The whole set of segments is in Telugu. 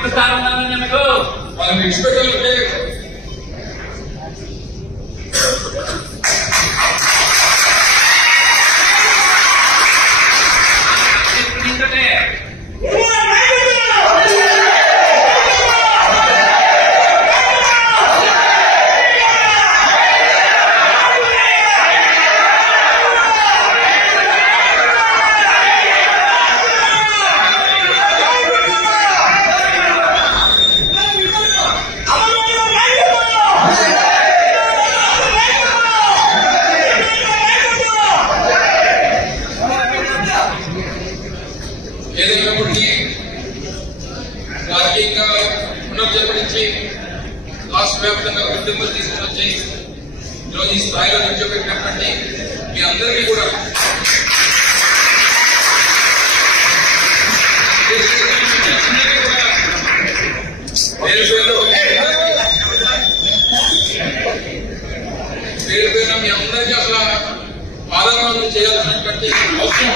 రిక్త స్థానం మీకు వాళ్ళని విడిచిపెట్టాలంటే ఏదైనప్పటికీ రాజకీయంగా పునర్జన్మనించి రాష్ట్ర వ్యాప్తంగా ఉద్యమాలు తీసుకుని వచ్చి ఈరోజు ఈ స్థాయిలో నిలిచిపెట్టినటువంటి మీ అందరికీ కూడా పేరు పేరున మీ అందరికీ అసలు పాదయాత్ర చేయాల్సినటువంటి అవసరం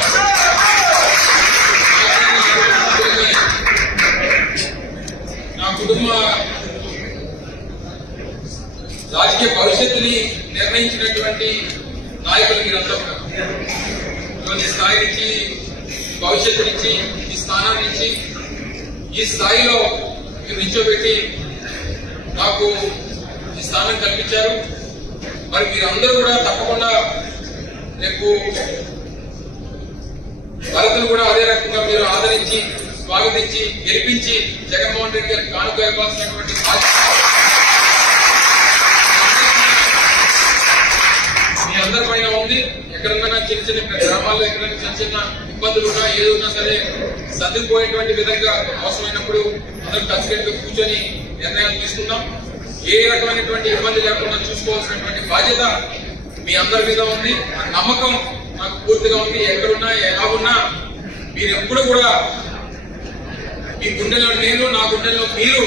నా కుటుంబ రాజకీయ భవిష్యత్తుని నిర్ణయించినటువంటి నాయకులు మీరంతా ఈ స్థాయి నుంచి భవిష్యత్తునిచ్చి ఈ స్థానాన్ని ఇచ్చి ఈ స్థాయిలో మీరు నిల్చోబెట్టి నాకు ఈ స్థానం కల్పించారు. మరి మీరందరూ కూడా తప్పకుండా రేపు భరత్ను కూడా అదే రకంగా మీరు ఆదరించి స్వాగతించి గెలిపించి జగన్మోహన్ రెడ్డి గారికి కానుక ఇవ్వాల్సినటువంటి మీ అందరి పైన ఉంది. ఎక్కడన్నా చిన్న చిన్న గ్రామాల్లో ఎక్కడైనా చిన్న చిన్న ఇబ్బందులు ఉన్నా ఏదున్నా సరే సర్దుకుపోయేటువంటి విధంగా అవసరమైనప్పుడు అందరూ కలిసికట్టుగా కూర్చొని నిర్ణయాలు తీసుకున్నాం. ఏ రకమైనటువంటి ఇబ్బంది లేకుండా చూసుకోవాల్సినటువంటి బాధ్యత మీ అందరి మీద ఉంది. ఆ నమ్మకం నాకు పూర్తిగా ఉంది. ఎక్కడున్నా ఎలా ఉన్నా మీరు ఎప్పుడు కూడా మీ గుండెలో నేను, నా గుండెల్లో మీరు